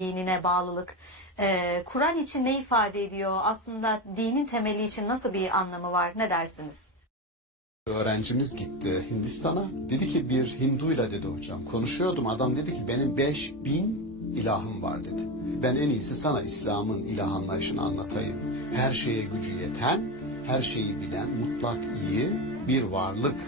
dinine bağlılık. Kur'an için ne ifade ediyor? Aslında dinin temeli için nasıl bir anlamı var? Ne dersiniz? Öğrencimiz gitti Hindistan'a. Dedi ki bir Hinduyla dedi hocam. Konuşuyordum. Adam dedi ki benim 5000 ilahım var dedi. Ben en iyisi sana İslam'ın ilah anlayışını anlatayım. Her şeye gücü yeten, her şeyi bilen, mutlak iyi bir varlık.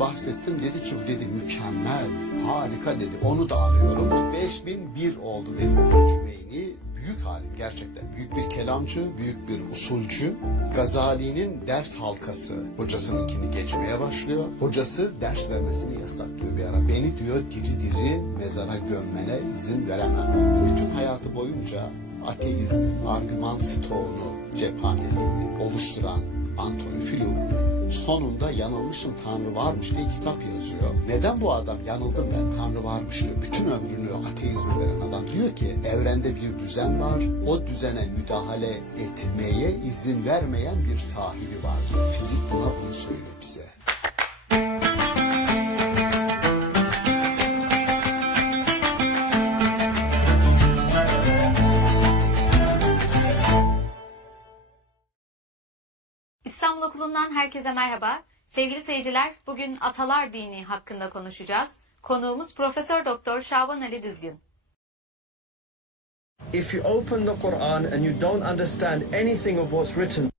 Bahsettim, dedi ki bu dedi mükemmel, harika dedi. Onu da alıyorum. 5001 oldu dedi. Cümeyni büyük alim, gerçekten büyük bir kelamcı, büyük bir usulcü. Gazali'nin ders halkası hocasınınkini geçmeye başlıyor. Hocası ders vermesini yasaklıyor bir ara. Beni diyor diri diri mezara gömmene izin veremem. Bütün hayatı boyunca ateizmin argüman stoğunu, cephaneliğini oluşturan Anthony Flew sonunda yanılmışım, Tanrı varmış diye kitap yazıyor. Neden bu adam yanıldım ben, Tanrı varmış diyor. Bütün ömrünü ateizme veren adam diyor ki evrende bir düzen var. O düzene müdahale etmeye izin vermeyen bir sahibi var diyor. Fizik bunu söylüyor bize. İstanbul Okulu'ndan herkese merhaba. Sevgili seyirciler, bugün Atalar Dini hakkında konuşacağız. Konuğumuz Profesör Doktor Şaban Ali Düzgün. If you open the Quran and you don't understand anything of what's written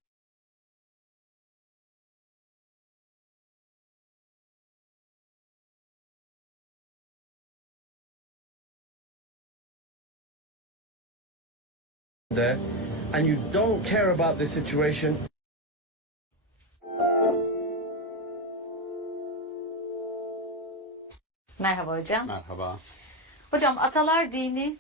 there, and you don't care about this situation, Merhaba hocam. Merhaba. Hocam Atalar Dini,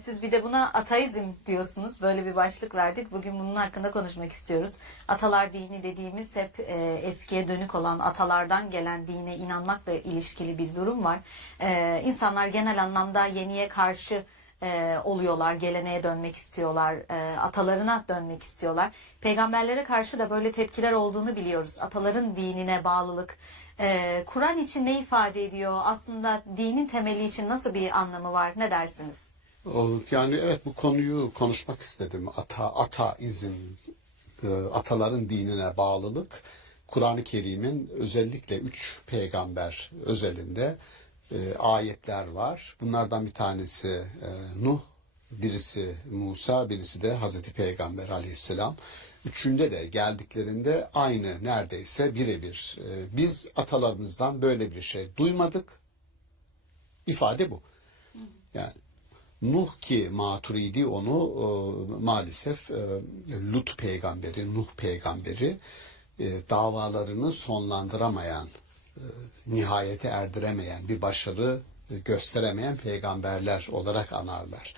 siz bir de buna ateizm diyorsunuz. Böyle bir başlık verdik. Bugün bunun hakkında konuşmak istiyoruz. Atalar Dini dediğimiz hep eskiye dönük olan, atalardan gelen dine inanmakla ilişkili bir durum var. İnsanlar genel anlamda yeniye karşı oluyorlar, geleneğe dönmek istiyorlar, atalarına dönmek istiyorlar. Peygamberlere karşı da böyle tepkiler olduğunu biliyoruz. Ataların dinine bağlılık. Kur'an için ne ifade ediyor? Aslında dinin temeli için nasıl bir anlamı var? Ne dersiniz? Yani evet, bu konuyu konuşmak istedim. Ateizm, ataların dinine bağlılık. Kur'an-ı Kerim'in özellikle 3 peygamber özelinde ayetler var. Bunlardan bir tanesi Nuh, birisi Musa, birisi de Hazreti Peygamber Aleyhisselam. Üçünde de geldiklerinde aynı, neredeyse birebir. Biz atalarımızdan böyle bir şey duymadık. İfade bu. Yani Nuh, ki Maturidi onu maalesef Lut peygamberi, Nuh peygamberi davalarını sonlandıramayan, nihayete erdiremeyen, bir başarı gösteremeyen peygamberler olarak anarlar.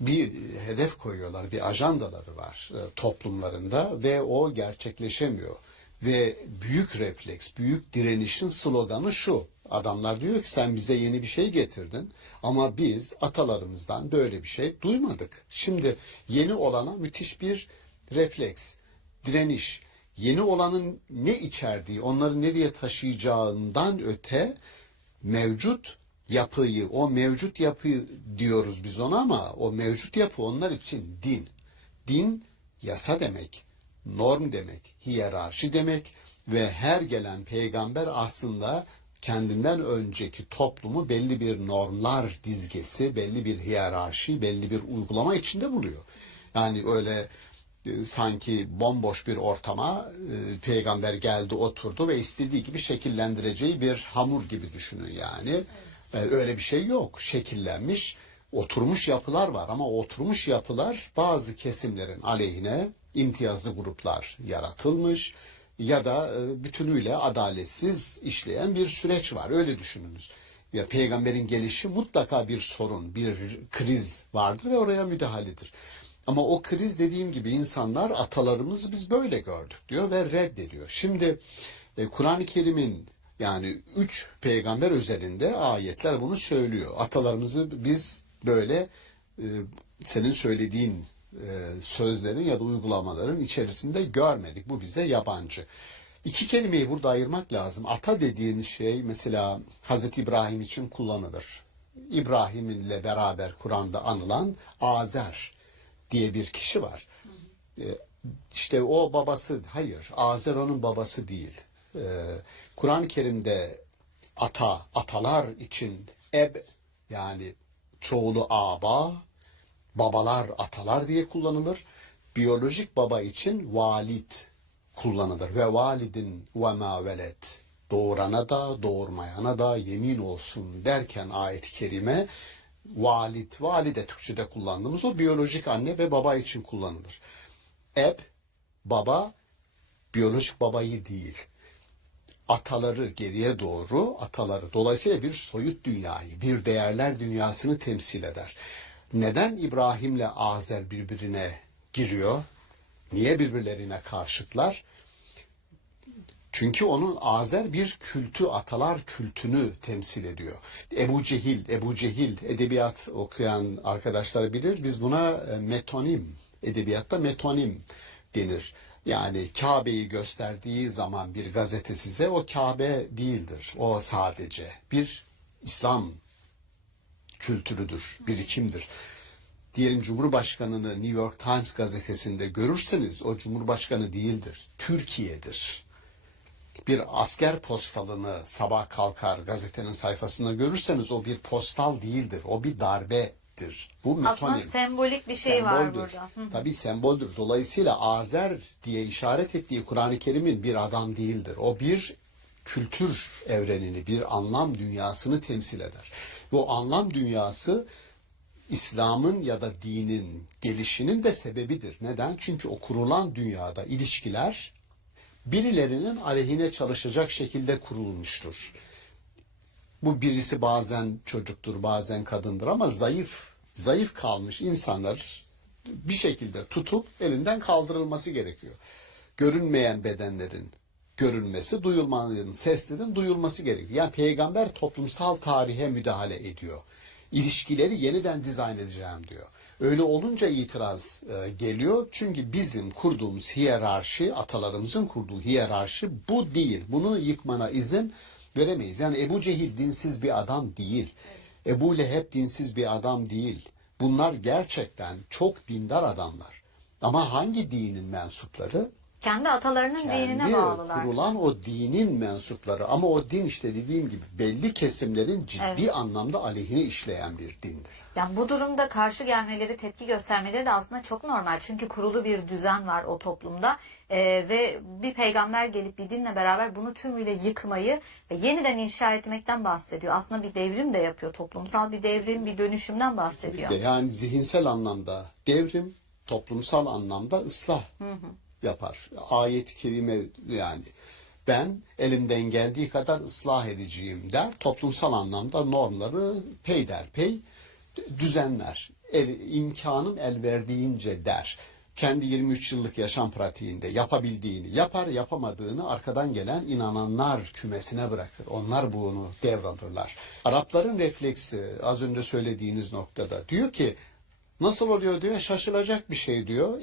Bir hedef koyuyorlar, bir ajandaları var toplumlarında ve o gerçekleşemiyor. Ve büyük refleks, büyük direnişin sloganı şu: adamlar diyor ki sen bize yeni bir şey getirdin ama biz atalarımızdan böyle bir şey duymadık. Şimdi yeni olana müthiş bir refleks, direniş. Yeni olanın ne içerdiği, onları nereye taşıyacağından öte mevcut yapıyı, o mevcut yapı diyoruz biz ona, ama o mevcut yapı onlar için din. Din yasa demek, norm demek, hiyerarşi demek ve her gelen peygamber aslında kendinden önceki toplumu belli bir normlar dizgesi, belli bir hiyerarşi, belli bir uygulama içinde buluyor. Yani öyle sanki bomboş bir ortama peygamber geldi, oturdu ve istediği gibi şekillendireceği bir hamur gibi düşünün yani. Öyle bir şey yok. Şekillenmiş, oturmuş yapılar var ama oturmuş yapılar bazı kesimlerin aleyhine imtiyazlı gruplar yaratılmış ya da bütünüyle adaletsiz işleyen bir süreç var. Öyle düşününüz. Ya peygamberin gelişi mutlaka bir sorun, bir kriz vardır ve oraya müdahaledir. Ama o kriz, dediğim gibi, insanlar atalarımızı biz böyle gördük diyor ve reddediyor. Şimdi Kur'an-ı Kerim'in, yani 3 peygamber özelinde ayetler bunu söylüyor. Atalarımızı biz böyle senin söylediğin sözlerin ya da uygulamaların içerisinde görmedik. Bu bize yabancı. İki kelimeyi burada ayırmak lazım. Ata dediğimiz şey mesela Hazreti İbrahim için kullanılır. İbrahim'inle beraber Kur'an'da anılan Azer diye bir kişi var. İşte o babası, hayır, Azer onun babası değil. Kur'an-ı Kerim'de atalar için eb, yani çoğulu aba, babalar atalar diye kullanılır. Biyolojik baba için valid kullanılır. Ve validin ve ma veled. Doğurana da doğurmayana da yemin olsun derken ayet-i kerime valide Türkçe'de kullandığımız o biyolojik anne ve baba için kullanılır. Eb, baba, biyolojik babayı değil. Ataları geriye doğru, ataları. Dolayısıyla bir soyut dünyayı, bir değerler dünyasını temsil eder. Neden İbrahim'le Azer birbirine giriyor? Niye birbirlerine karşıtlar? Çünkü onun Azer bir kültü, atalar kültünü temsil ediyor. Ebu Cehil edebiyat okuyan arkadaşlar bilir. Biz buna metonim, edebiyatta metonim denir. Yani Kabe'yi gösterdiği zaman bir gazete size o Kabe değildir. O sadece bir İslam kültürüdür, birikimdir. Diyelim Cumhurbaşkanı'nı New York Times gazetesinde görürseniz o Cumhurbaşkanı değildir, Türkiye'dir. Bir asker postalını sabah kalkar gazetenin sayfasında görürseniz o bir postal değildir, o bir darbedir. Bu Aslında metonim. sembolik bir şey var Semboldür. burada. Tabii semboldür. Dolayısıyla Azer diye işaret ettiği Kur'an-ı Kerim'in bir adam değildir. O bir kültür evrenini, bir anlam dünyasını temsil eder. Ve o anlam dünyası İslam'ın ya da dinin gelişinin de sebebidir. Neden? Çünkü o kurulan dünyada ilişkiler birilerinin aleyhine çalışacak şekilde kurulmuştur. Bu birisi bazen çocuktur, bazen kadındır ama zayıf kalmış insanlar bir şekilde tutup elinden kaldırılması gerekiyor. Görünmeyen bedenlerin görünmesi, duyulmanın, seslerin duyulması gerekiyor. Yani peygamber toplumsal tarihe müdahale ediyor. İlişkileri yeniden dizayn edeceğim diyor. Öyle olunca itiraz geliyor. Çünkü bizim kurduğumuz hiyerarşi, atalarımızın kurduğu hiyerarşi bu değil. Bunu yıkmana izin veremeyiz. Yani Ebu Cehil dinsiz bir adam değil. Ebu Leheb dinsiz bir adam değil. Bunlar gerçekten çok dindar adamlar. Ama hangi dinin mensupları? Kendi atalarının dinine Kendi bağlılar. kurulan o dinin mensupları. Ama o din işte dediğim gibi belli kesimlerin ciddi anlamda aleyhine işleyen bir dindir. Yani bu durumda karşı gelmeleri, tepki göstermeleri de aslında çok normal. Çünkü kurulu bir düzen var o toplumda. Ve bir peygamber gelip bir dinle beraber bunu tümüyle yıkmayı ve yeniden inşa etmekten bahsediyor. Aslında bir devrim de yapıyor. Toplumsal bir devrim, bir dönüşümden bahsediyor. Yani zihinsel anlamda devrim, toplumsal anlamda ıslah yapar. Ayet-i kerime yani ben elimden geldiği kadar ıslah edeceğim der. Toplumsal anlamda normları peyderpey düzenler. İmkanım el verdiğince der. Kendi 23 yıllık yaşam pratiğinde yapabildiğini yapar, yapamadığını arkadan gelen inananlar kümesine bırakır. Onlar bunu devralırlar. Arapların refleksi az önce söylediğiniz noktada diyor ki nasıl oluyor diyor, şaşılacak bir şey diyor.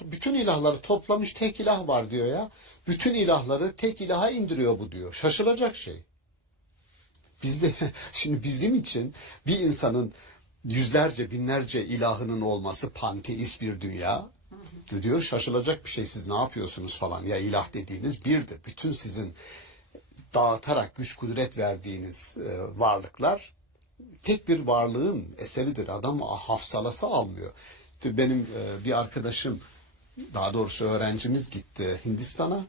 Bütün ilahları toplamış tek ilah var diyor ya. Bütün ilahları tek ilaha indiriyor bu diyor. Şaşılacak şey. Şimdi bizim için bir insanın yüzlerce, binlerce ilahının olması panteist bir dünya. Diyor şaşılacak bir şey, siz ne yapıyorsunuz falan. Ya ilah dediğiniz birdir. Bütün sizin dağıtarak güç kudret verdiğiniz varlıklar tek bir varlığın eseridir. Adam hafsalası almıyor. Benim bir arkadaşım, daha doğrusu öğrencimiz gitti Hindistan'a.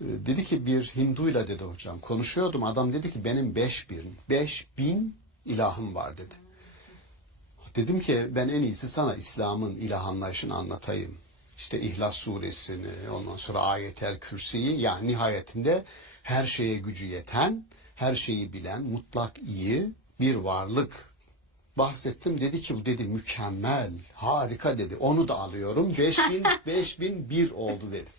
Dedi ki bir Hinduyla dedi hocam konuşuyordum. Adam dedi ki benim 5000 ilahım var dedi. Dedim ki ben en iyisi sana İslam'ın ilah anlayışını anlatayım. İşte İhlas suresini, ondan sonra Ayetel Kürsi'yi, yani nihayetinde her şeye gücü yeten, her şeyi bilen, mutlak iyi bir varlık bahsettim. Dedi ki bu dedi mükemmel, harika dedi. Onu da alıyorum. 5001 oldu dedi.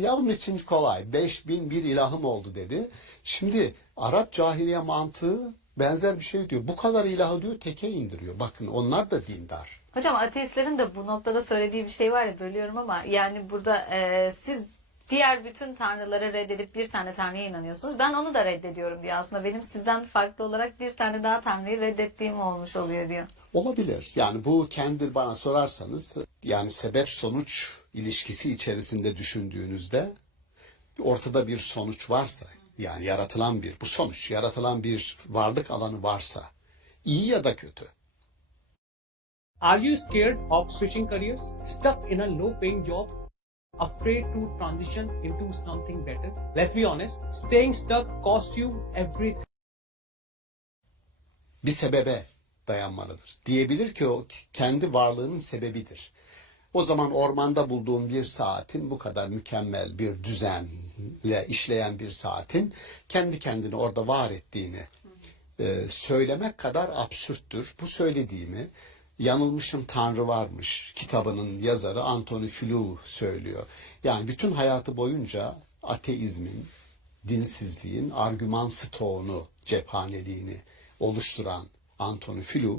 Ya onun için kolay. 5001 ilahım oldu dedi. Şimdi Arap cahiliye mantığı benzer bir şey diyor. Bu kadar ilahı diyor teke indiriyor. Bakın onlar da dindar. Hocam ateistlerin de bu noktada söylediği bir şey var ya, bölüyorum ama yani burada siz diğer bütün tanrıları reddedip bir tane tanrıya inanıyorsunuz. Ben onu da reddediyorum diyor aslında. Benim sizden farklı olarak bir tane daha tanrıyı reddettiğim olmuş oluyor diyor. Olabilir. Yani bu kendi bana sorarsanız yani sebep sonuç ilişkisi içerisinde düşündüğünüzde ortada bir sonuç varsa yani yaratılan bir bu sonuç yaratılan bir varlık alanı varsa iyi ya da kötü. Are you scared of switching careers? Stuck in a low paying job? Afraid to transition into something better? Let's be honest, staying stuck costs you everything. Bir sebebe dayanmalıdır. Diyebilir ki o kendi varlığının sebebidir. O zaman ormanda bulduğum bir saatin bu kadar mükemmel bir düzenle işleyen bir saatin kendi kendini orada var ettiğini söylemek kadar absürttür. Bu söylediğimi Yanılmışım Tanrı Varmış kitabının yazarı Anthony Flew söylüyor. Yani bütün hayatı boyunca ateizmin, dinsizliğin argüman stoğunu, cephaneliğini oluşturan Anthony Flew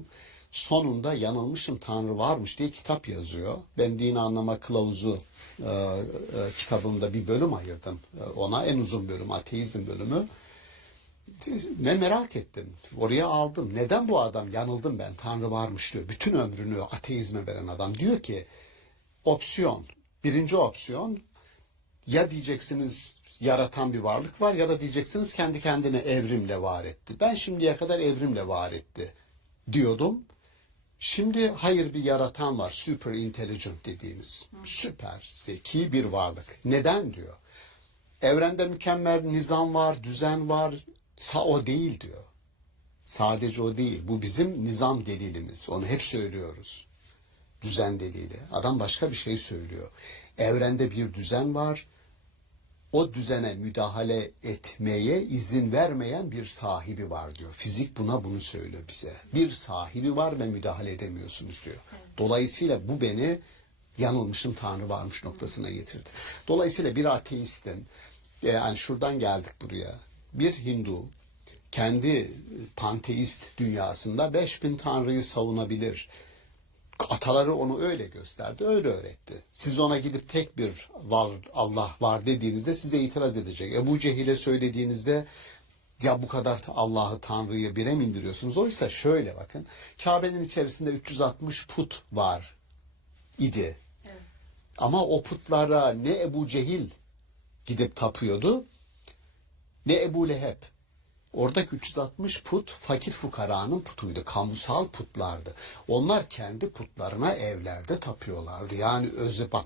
sonunda Yanılmışım Tanrı Varmış diye kitap yazıyor. Ben Din Anlama Kılavuzu kitabımda bir bölüm ayırdım ona. En uzun bölüm ateizm bölümü. Ve merak ettim. Oraya aldım. Neden bu adam yanıldım ben Tanrı varmış diyor. Bütün ömrünü ateizme veren adam diyor ki opsiyon. Birinci opsiyon ya diyeceksiniz yaratan bir varlık var ya da diyeceksiniz kendi kendine evrimle var etti. Ben şimdiye kadar evrimle var etti diyordum. Şimdi hayır bir yaratan var. Super intelligent dediğimiz. Süper zeki bir varlık. Neden diyor. Evrende mükemmel nizam var, düzen var. O değil diyor. Sadece o değil. Bu bizim nizam delilimiz. Onu hep söylüyoruz. Düzen delili. Adam başka bir şey söylüyor. Evrende bir düzen var. O düzene müdahale etmeye izin vermeyen bir sahibi var diyor. Fizik bunu söylüyor bize. Bir sahibi var ve müdahale edemiyorsunuz diyor. Dolayısıyla bu beni yanılmışım Tanrı varmış noktasına getirdi. Dolayısıyla bir ateistin yani şuradan geldik buraya. Bir Hindu kendi panteist dünyasında 5000 tanrıyı savunabilir. Ataları onu öyle gösterdi, öyle öğretti. Siz ona gidip tek bir var, Allah var dediğinizde size itiraz edecek. Ebu Cehil'e söylediğinizde ya bu kadar Allah'ı, Tanrı'yı bire mi indiriyorsunuz? Oysa şöyle bakın, Kabe'nin içerisinde 360 put var idi. Evet. Ama o putlara ne Ebu Cehil gidip tapıyordu, ne Ebu Leheb. Oradaki 360 put fakir fukaranın putuydu. Kamusal putlardı. Onlar kendi putlarına evlerde tapıyorlardı. Yani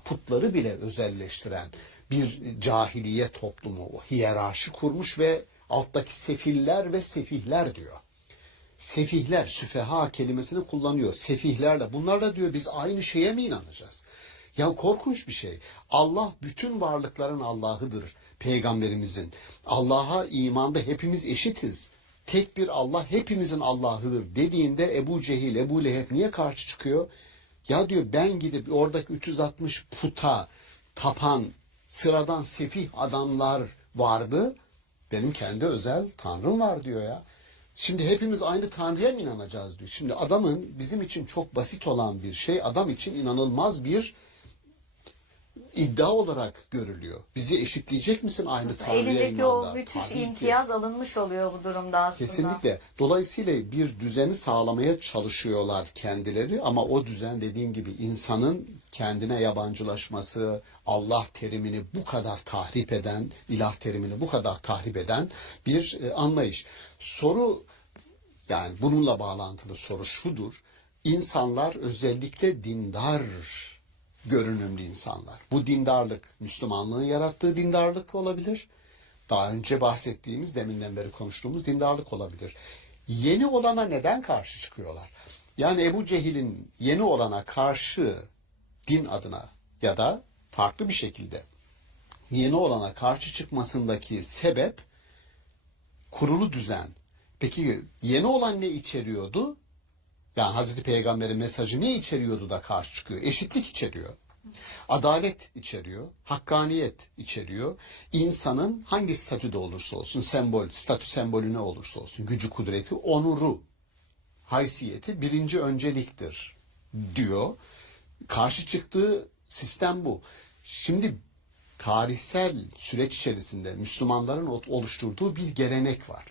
putları bile özelleştiren bir cahiliye toplumu, o hiyerarşi kurmuş ve alttaki sefiller ve sefihler diyor. Sefihler, süfeha kelimesini kullanıyor. Sefihlerle. Bunlarla diyor biz aynı şeye mi inanacağız? Ya korkunç bir şey. Allah bütün varlıkların Allah'ıdır. Peygamberimizin. Allah'a imanda hepimiz eşitiz. Tek bir Allah hepimizin Allah'ıdır dediğinde Ebu Cehil, Ebu Leheb niye karşı çıkıyor? Ya diyor ben gidip oradaki 360 puta tapan sıradan sefih adamlar vardı. Benim kendi özel tanrım var diyor ya. Şimdi hepimiz aynı Tanrı'ya mı inanacağız diyor. Şimdi adamın bizim için çok basit olan bir şey adam için inanılmaz bir iddia olarak görülüyor. Bizi eşitleyecek misin aynı Tanrı'ya Elindeki imanda? o müthiş Tabii imtiyaz alınmış oluyor bu durumda aslında. Kesinlikle. Dolayısıyla bir düzeni sağlamaya çalışıyorlar kendileri ama o düzen dediğim gibi insanın kendine yabancılaşması, Allah terimini bu kadar tahrip eden, ilah terimini bu kadar tahrip eden bir anlayış. Soru yani bununla bağlantılı soru şudur. İnsanlar özellikle dindar görünümlü insanlar. Bu dindarlık Müslümanlığın yarattığı dindarlık olabilir. Daha önce bahsettiğimiz, deminden beri konuştuğumuz dindarlık olabilir. Yeni olana neden karşı çıkıyorlar? Yani Ebu Cehil'in yeni olana karşı din adına ya da farklı bir şekilde yeni olana karşı çıkmasındaki sebep kurulu düzen. Peki yeni olan ne içeriyordu? Yani Hazreti Peygamber'in mesajı ne içeriyordu da karşı çıkıyor? Eşitlik içeriyor. Adalet içeriyor. Hakkaniyet içeriyor. İnsanın hangi statüde olursa olsun, statü sembolü ne olursa olsun, gücü, kudreti, onuru, haysiyeti birinci önceliktir diyor. Karşı çıktığı sistem bu. Şimdi tarihsel süreç içerisinde Müslümanların oluşturduğu bir gelenek var.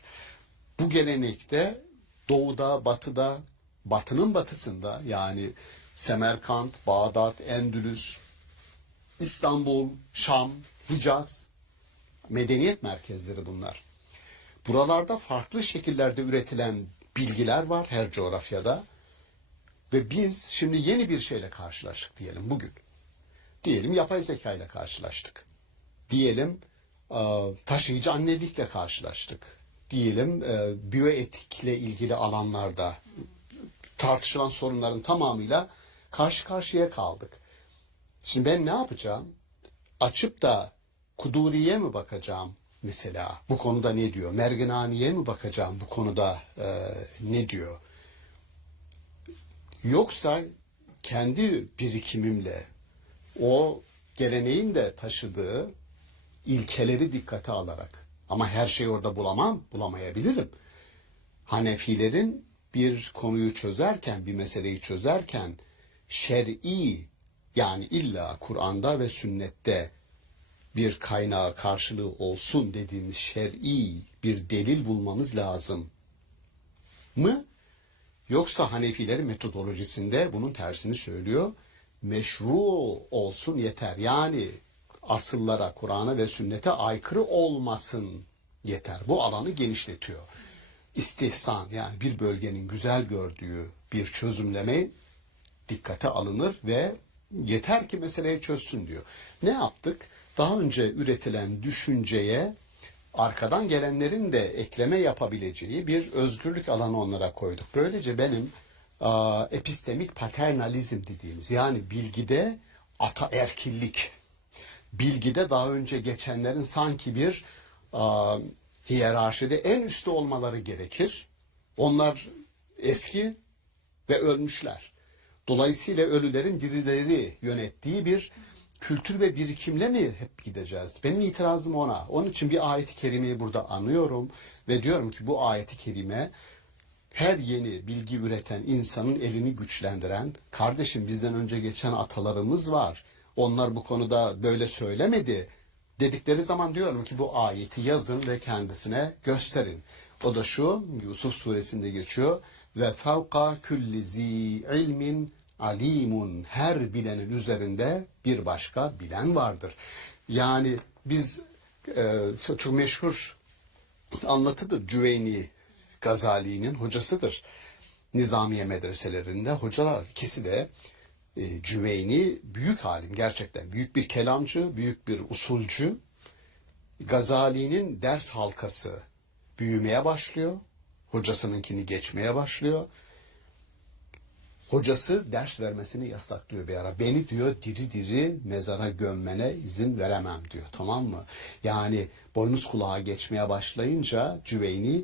Bu gelenekte doğuda, batıda, batının batısında yani Semerkant, Bağdat, Endülüs, İstanbul, Şam, Hicaz, medeniyet merkezleri bunlar. Buralarda farklı şekillerde üretilen bilgiler var her coğrafyada. Ve biz şimdi yeni bir şeyle karşılaştık diyelim bugün. Diyelim yapay zeka ile karşılaştık. Diyelim taşıyıcı annelikle karşılaştık. Diyelim biyoetikle ilgili alanlarda tartışılan sorunların tamamıyla karşı karşıya kaldık. Şimdi ben ne yapacağım? Açıp da Kuduri'ye mi bakacağım mesela? Bu konuda ne diyor? Merginani'ye mi bakacağım? Bu konuda ne diyor? Yoksa kendi birikimimle o geleneğin de taşıdığı ilkeleri dikkate alarak, ama her şeyi orada bulamayabilirim. Hanefilerin bir konuyu çözerken, bir meseleyi çözerken şer'i, yani illa Kur'an'da ve sünnette bir kaynağı karşılığı olsun dediğimiz şer'i bir delil bulmamız lazım mı? Yoksa Hanefilerin metodolojisinde bunun tersini söylüyor. Meşru olsun yeter. Yani asıllara, Kur'an'a ve sünnete aykırı olmasın yeter. Bu alanı genişletiyor. İstihsan, yani bir bölgenin güzel gördüğü bir çözümleme dikkate alınır ve yeter ki meseleyi çözsün diyor. Ne yaptık? Daha önce üretilen düşünceye arkadan gelenlerin de ekleme yapabileceği bir özgürlük alanı onlara koyduk. Böylece benim epistemik paternalizm dediğimiz, yani bilgide ataerkillik, bilgide daha önce geçenlerin sanki bir hiyerarşide en üstte olmaları gerekir. Onlar eski ve ölmüşler. Dolayısıyla ölülerin dirileri yönettiği bir kültür ve birikimle mi hep gideceğiz? Benim itirazım ona. Onun için bir ayet-i kerimeyi burada anıyorum ve diyorum ki bu ayet-i kerime her yeni bilgi üreten insanın elini güçlendiren, kardeşim bizden önce geçen atalarımız var, onlar bu konuda böyle söylemedi dedikleri zaman diyorum ki bu ayeti yazın ve kendisine gösterin. O da şu, Yusuf suresinde geçiyor. Ve fevka külli zi ilmin alimun, her bilenin üzerinde bir başka bilen vardır. Yani biz çok meşhur anlatıdır. Cüveyni Gazali'nin hocasıdır. Nizamiye medreselerinde hocalar, ikisi de Cüveyni büyük alim, gerçekten büyük bir kelamcı, büyük bir usulcü. Gazali'nin ders halkası büyümeye başlıyor. Hocasınınkini geçmeye başlıyor. Hocası ders vermesini yasaklıyor bir ara. Beni diyor diri diri mezara gömmene izin veremem diyor, tamam mı? Yani boynuz kulağa geçmeye başlayınca Cüveyni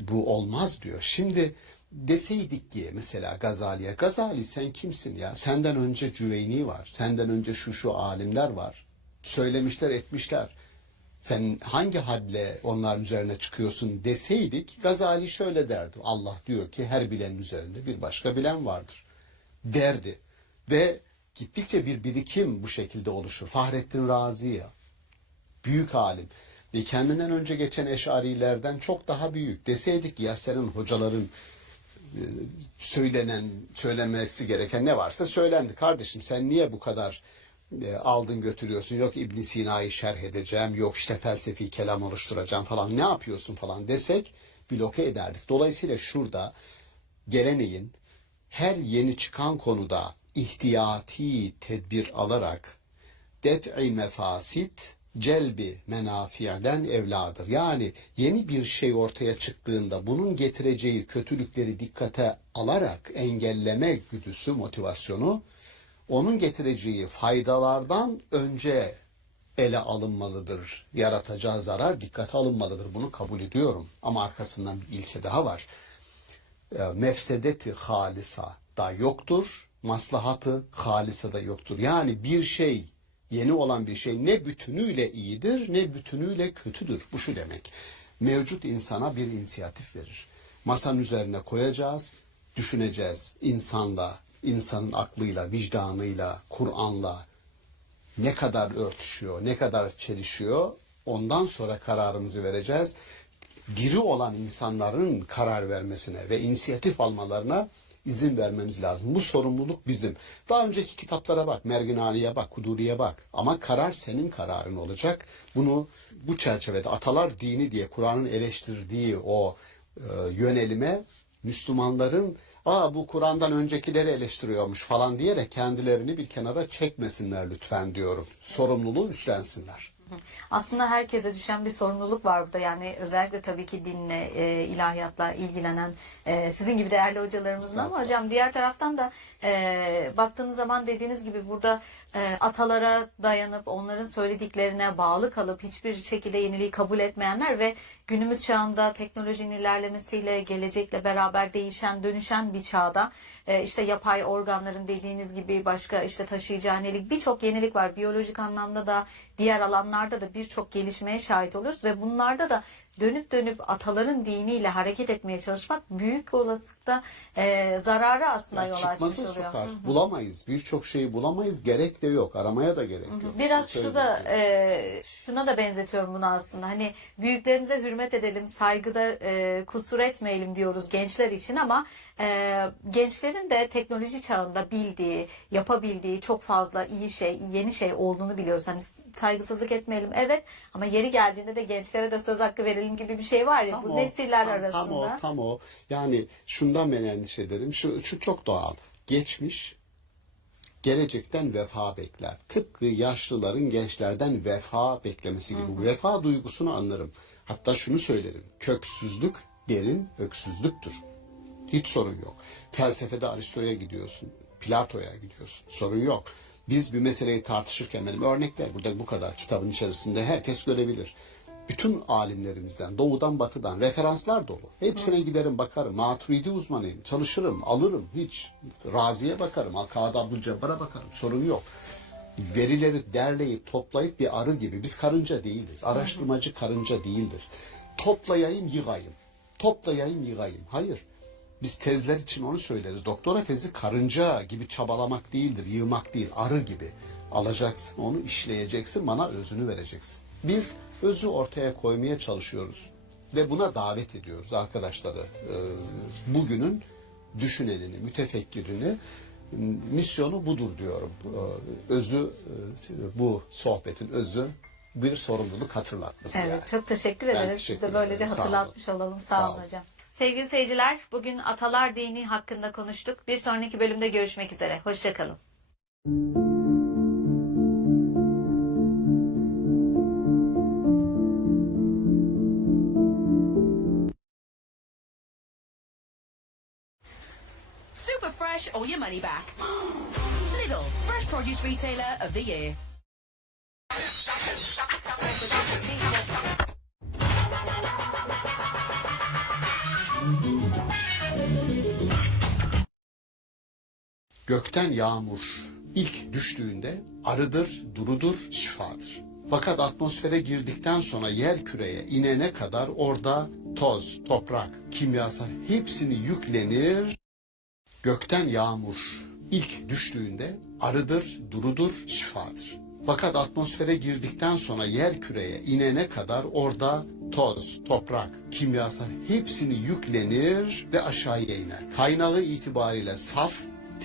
bu olmaz diyor. Şimdi deseydik ki mesela Gazali'ye, Gazali sen kimsin ya? Senden önce Cüveyni var. Senden önce şu alimler var. Söylemişler, etmişler. Sen hangi hadle onların üzerine çıkıyorsun deseydik, Gazali şöyle derdi. Allah diyor ki her bilenin üzerinde bir başka bilen vardır derdi. Ve gittikçe bir birikim bu şekilde oluşur. Fahrettin Razi, büyük alim. Ve kendinden önce geçen Eş'arilerden çok daha büyük. Deseydik ya senin hocaların söylemesi gereken ne varsa söylendi. Kardeşim sen niye bu kadar aldın götürüyorsun? Yok İbn Sina'yı şerh edeceğim, yok işte felsefi kelam oluşturacağım falan, ne yapıyorsun falan desek bloke ederdik. Dolayısıyla şurada geleneğin her yeni çıkan konuda ihtiyati tedbir alarak det'i mefasit celbi menafi'den evladır. Yani yeni bir şey ortaya çıktığında bunun getireceği kötülükleri dikkate alarak engelleme güdüsü, motivasyonu onun getireceği faydalardan önce ele alınmalıdır. Yaratacağı zarar dikkate alınmalıdır. Bunu kabul ediyorum. Ama arkasından bir ilke daha var. Mefsedeti halisa da yoktur. Maslahatı halisa da yoktur. Yani bir şey, yeni olan bir şey ne bütünüyle iyidir ne bütünüyle kötüdür. Bu şu demek. Mevcut insana bir inisiyatif verir. Masanın üzerine koyacağız, düşüneceğiz insanla, insanın aklıyla, vicdanıyla, Kur'an'la ne kadar örtüşüyor, ne kadar çelişiyor, ondan sonra kararımızı vereceğiz. Diri olan insanların karar vermesine ve inisiyatif almalarına izin vermemiz lazım. Bu sorumluluk bizim. Daha önceki kitaplara bak, Merginali'ye bak, Kuduri'ye bak. Ama karar senin kararın olacak. Bunu bu çerçevede atalar dini diye Kur'an'ın eleştirdiği o yönelime Müslümanların bu Kur'an'dan öncekileri eleştiriyormuş falan diyerek kendilerini bir kenara çekmesinler lütfen diyorum. Sorumluluğu üstlensinler. Aslında herkese düşen bir sorumluluk var burada. Yani özellikle tabii ki dinle, ilahiyatla ilgilenen sizin gibi değerli hocalarımızın, ama hocam diğer taraftan da baktığınız zaman dediğiniz gibi burada atalara dayanıp onların söylediklerine bağlı kalıp hiçbir şekilde yeniliği kabul etmeyenler ve günümüz çağında teknolojinin ilerlemesiyle, gelecekle beraber değişen, dönüşen bir çağda işte yapay organların dediğiniz gibi başka işte taşıyıcı hanelik birçok yenilik var. Biyolojik anlamda da diğer alanlarda da birçok gelişmeye şahit oluyoruz ve bunlarda da dönüp dönüp ataların diniyle hareket etmeye çalışmak büyük olasılıkla zarara aslında yol açmış Çıkmazı oluyor. sokar. Bulamayız. Birçok şeyi bulamayız. Gerek de yok. Aramaya da gerek yok. Biraz şuna da benzetiyorum bunu aslında. Hani büyüklerimize hürmet edelim, saygıda kusur etmeyelim diyoruz gençler için, ama gençlerin de teknoloji çağında bildiği, yapabildiği çok fazla iyi şey, yeni şey olduğunu biliyoruz. Hani saygısızlık etmeyelim evet, ama yeri geldiğinde de gençlere de söz hakkı verelim gibi bir şey var ya bu nesiller arasında. Tam o. Yani şundan ben endişe ederim. Şu çok doğal. Geçmiş gelecekten vefa bekler. Tıpkı yaşlıların gençlerden vefa beklemesi gibi. Bu vefa duygusunu anlarım. Hatta şunu söylerim. Köksüzlük derin öksüzlüktür. Hiç sorun yok. Felsefede Aristo'ya gidiyorsun. Plato'ya gidiyorsun. Sorun yok. Biz bir meseleyi tartışırken benim örnekler burada bu kadar kitabın içerisinde herkes görebilir. Bütün alimlerimizden, doğudan batıdan referanslar dolu. Hepsine giderim bakarım. Maturidi uzmanıyım. Çalışırım, alırım. Hiç. Razi'ye bakarım. Al-Kaad Abdülcebbar'a bakarım. Sorun yok. Verileri derleyip toplayıp bir arı gibi. Biz karınca değiliz. Araştırmacı karınca değildir. Toplayayım, yığayım. Toplayayım, yığayım. Hayır. Biz tezler için onu söyleriz. Doktora tezi karınca gibi çabalamak değildir, yığmak değil, arı gibi. Alacaksın, onu işleyeceksin, bana özünü vereceksin. Biz özü ortaya koymaya çalışıyoruz ve buna davet ediyoruz arkadaşları. Bugünün düşünenini, mütefekkirini, misyonu budur diyorum. Özü, bu sohbetin özü bir sorumluluk hatırlatması. Evet, yani. çok teşekkür Ben ederiz. teşekkür Biz de böylece ederim. Sağ hatırlatmış olun. olalım. Sağ Sağ olun olun. hocam. Sevgili seyirciler, bugün atalar dini hakkında konuştuk. Bir sonraki bölümde görüşmek üzere. Hoşçakalın. Super fresh or your money back. Lidl, fresh produce retailer of the year. Gökten yağmur ilk düştüğünde arıdır, durudur, şifadır. Fakat atmosfere girdikten sonra yer küreye inene kadar orada toz, toprak, kimyasal hepsini yüklenir. Gökten yağmur ilk düştüğünde arıdır, durudur, şifadır. Fakat atmosfere girdikten sonra yer küreye inene kadar orada toz, toprak, kimyasal hepsini yüklenir ve aşağıya iner. Kaynağı itibariyle saf,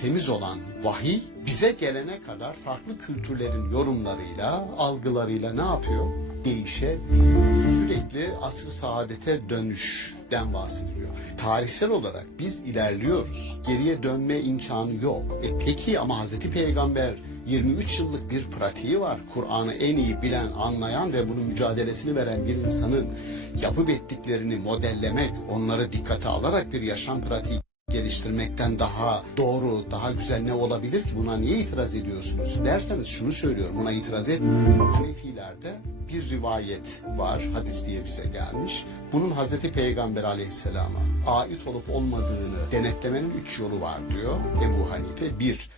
temiz olan vahiy bize gelene kadar farklı kültürlerin yorumlarıyla, algılarıyla ne yapıyor? Değişebiliyor. Sürekli asr-ı saadete dönüşten bahsediliyor. Tarihsel olarak biz ilerliyoruz. Geriye dönme imkanı yok. Peki ama Hazreti Peygamber 23 yıllık bir pratiği var. Kur'an'ı en iyi bilen, anlayan ve bunun mücadelesini veren bir insanın yapıp ettiklerini modellemek, onları dikkate alarak bir yaşam pratiği geliştirmekten daha doğru, daha güzel ne olabilir ki? Buna niye itiraz ediyorsunuz derseniz şunu söylüyorum. Buna itiraz etmiyorum. Hanefilerde bir rivayet var. Hadis diye bize gelmiş. Bunun Hazreti Peygamber Aleyhisselam'a ait olup olmadığını denetlemenin 3 yolu var diyor Ebu Hanife. 1.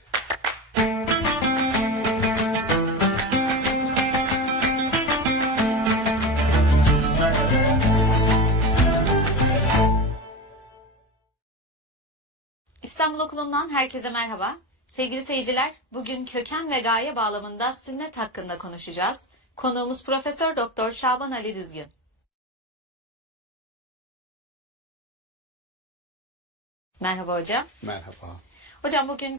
İstanbul Okulu'ndan herkese merhaba. Sevgili seyirciler, bugün köken ve gaye bağlamında sünnet hakkında konuşacağız. Konuğumuz Profesör Doktor Şaban Ali Düzgün. Merhaba hocam. Merhaba. Hocam bugün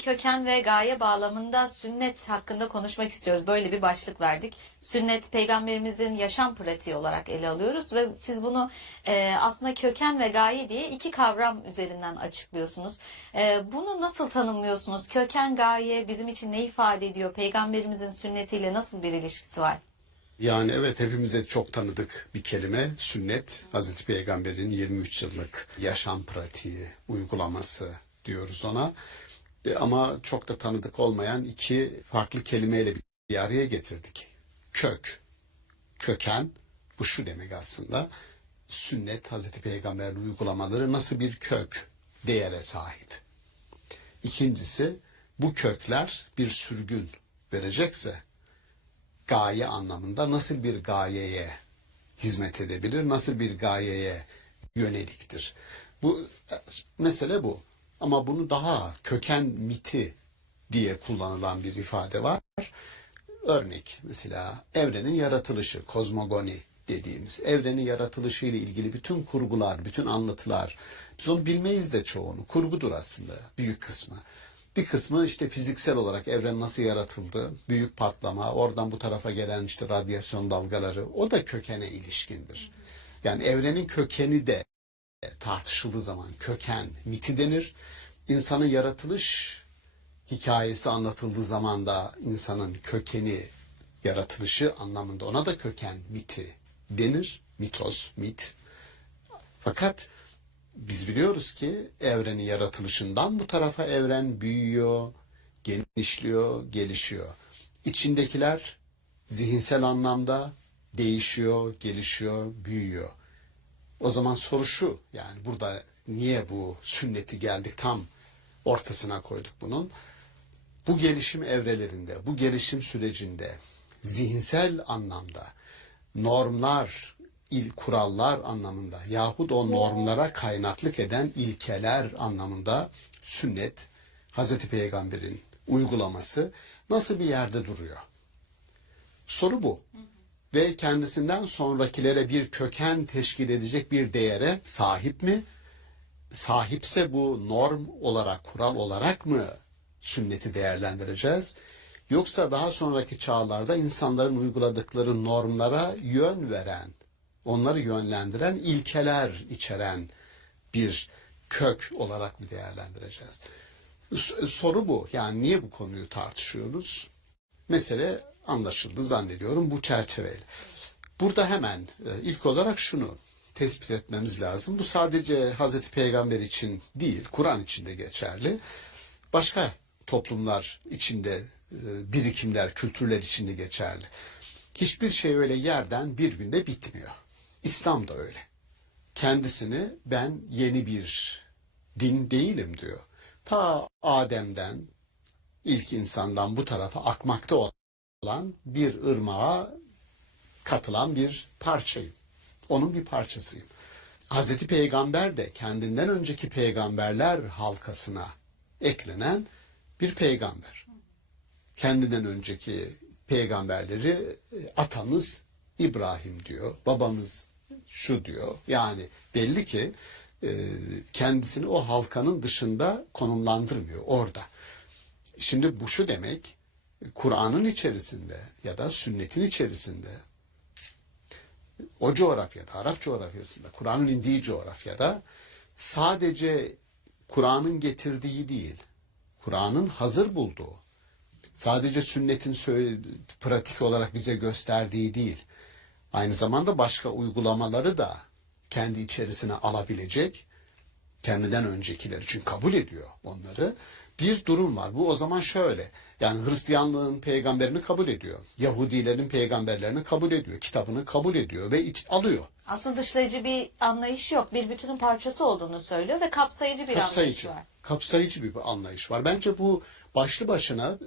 köken ve gaye bağlamında sünnet hakkında konuşmak istiyoruz. Böyle bir başlık verdik. Sünnet peygamberimizin yaşam pratiği olarak ele alıyoruz ve siz bunu aslında köken ve gaye diye iki kavram üzerinden açıklıyorsunuz. Bunu nasıl tanımlıyorsunuz? Köken, gaye bizim için ne ifade ediyor? Peygamberimizin sünnetiyle nasıl bir ilişkisi var? Yani evet, hepimize çok tanıdık bir kelime sünnet. Hazreti Peygamber'in 23 yıllık yaşam pratiği, uygulaması diyoruz ona. Ama çok da tanıdık olmayan iki farklı kelimeyle bir araya getirdik. Kök, köken, bu şu demek aslında. Sünnet, Hazreti Peygamber'in uygulamaları nasıl bir kök değere sahip. İkincisi, bu kökler bir sürgün verecekse gaye anlamında nasıl bir gayeye hizmet edebilir, nasıl bir gayeye yöneliktir. Bu mesele bu. Ama bunu daha köken miti diye kullanılan bir ifade var. Örnek mesela evrenin yaratılışı, kozmogoni dediğimiz evrenin yaratılışı ile ilgili bütün kurgular, bütün anlatılar. Biz onu bilmeyiz de çoğunu. Kurgudur aslında büyük kısmı. Bir kısmı işte fiziksel olarak evren nasıl yaratıldı, büyük patlama, oradan bu tarafa gelen işte radyasyon dalgaları, o da kökene ilişkindir. Yani evrenin kökeni de tartışıldığı zaman köken miti denir. İnsanın yaratılış hikayesi anlatıldığı zaman da insanın kökeni, yaratılışı anlamında ona da köken miti denir. Mitos, mit. Fakat biz biliyoruz ki evrenin yaratılışından bu tarafa evren büyüyor, genişliyor, gelişiyor. İçindekiler zihinsel anlamda değişiyor, gelişiyor, büyüyor. O zaman soru şu, yani burada niye bu sünneti geldik tam ortasına koyduk bunun. Bu gelişim evrelerinde, bu gelişim sürecinde zihinsel anlamda normlar, kurallar anlamında yahut o normlara kaynaklık eden ilkeler anlamında sünnet, Hazreti Peygamber'in uygulaması nasıl bir yerde duruyor? Soru bu. Ve kendisinden sonrakilere bir köken teşkil edecek bir değere sahip mi? Sahipse bu norm olarak, kural olarak mı sünneti değerlendireceğiz? Yoksa daha sonraki çağlarda insanların uyguladıkları normlara yön veren, onları yönlendiren ilkeler içeren bir kök olarak mı değerlendireceğiz? Soru bu. Yani niye bu konuyu tartışıyoruz? Mesele anlaşıldı zannediyorum bu çerçeveyle. Burada hemen ilk olarak şunu tespit etmemiz lazım. Bu sadece Hazreti Peygamber için değil, Kur'an için de geçerli. Başka toplumlar içinde, birikimler, kültürler içinde geçerli. Hiçbir şey öyle yerden bir günde bitmiyor. İslam da öyle. Kendisini ben yeni bir din değilim diyor. Ta Adem'den, ilk insandan bu tarafa akmakta olan bir ırmağa katılan bir parçayım. Onun bir parçasıyım. Hazreti Peygamber de kendinden önceki peygamberler halkasına eklenen bir peygamber. Kendinden önceki peygamberleri atamız İbrahim diyor, babamız şu diyor. Yani belli ki kendisini o halkanın dışında konumlandırmıyor orada. Şimdi bu şu demek, Kur'an'ın içerisinde ya da sünnetin içerisinde O coğrafyada, Arap coğrafyasında, Kur'an'ın indiği coğrafyada sadece Kur'an'ın getirdiği değil, Kur'an'ın hazır bulduğu, sadece sünnetin pratik olarak bize gösterdiği değil, aynı zamanda başka uygulamaları da kendi içerisine alabilecek, kendinden öncekileri, çünkü kabul ediyor onları. Bir durum var. Bu o zaman şöyle. Yani Hristiyanlığın peygamberini kabul ediyor. Yahudilerin peygamberlerini kabul ediyor. Kitabını kabul ediyor ve alıyor. Aslında dışlayıcı bir anlayış yok. Bir bütünün parçası olduğunu söylüyor ve kapsayıcı bir anlayış var. Kapsayıcı bir anlayış var. Bence bu başlı başına